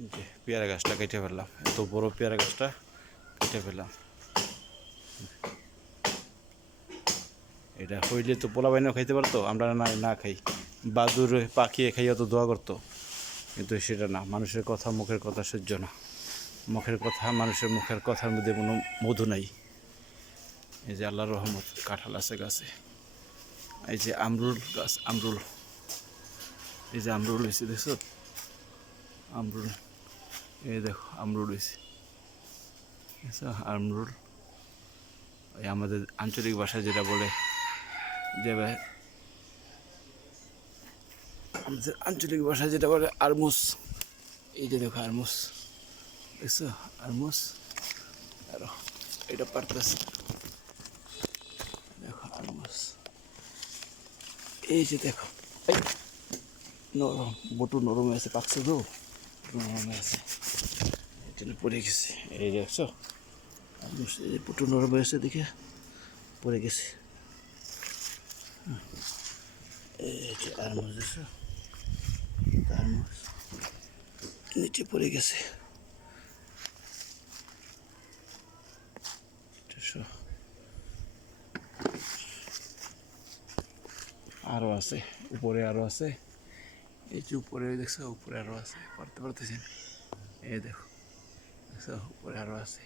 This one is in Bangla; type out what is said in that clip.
এই যে পেয়ারা গাছটা কেটে ফেললাম, এত বড় পেয়ারা গাছটা কেটে ফেললাম। এটা হইলে তো পোলা বাইনেও খাইতে পারতো, আমরা না না খাই, বাদুর পাখিয়ে খাইয়া তো দোয়া করতো, কিন্তু সেটা না, মানুষের কথা মুখের কথা সহ্য না, মুখের কথা মানুষের মুখের কথার মধ্যে কোনো মধু নাই। এই যে আল্লাহর রহমত কাঁঠাল আছে গাছে, এই যে আমরুল গাছ, আমরুল, এই যে আমরুল হয়েছে দেখছো, আমরুল, এই দেখো আমরুল হয়েছে দেখছো, আমরুল। এই আমাদের আঞ্চলিক ভাষায় যেটা বলে যে আমাদের আঞ্চলিক ভাষায় যেটা বলে আরমুস, এই যে দেখো আরমুস দেখছো, আরমুস। আরো এটা পারতেছে, দেখো আরমুস, এই যে দেখো, এই নরম, বটু নরম আছে, পাকছে তো নরম আছে, এই জন্য পড়ে গেছে, এই দেখছো আরমুস, এই বটু নরম হয়েছে দেখে পড়ে গেছে। এই যে আরমুস দেখছো, আরমুস নিচে পড়ে গেছে। আরও আছে, উপরে আরও আছে, এই যে উপরে দেখছো, উপরে আরও আছে, পারতে পারতেছি, এই দেখো দেখছো উপরে আরও আছে।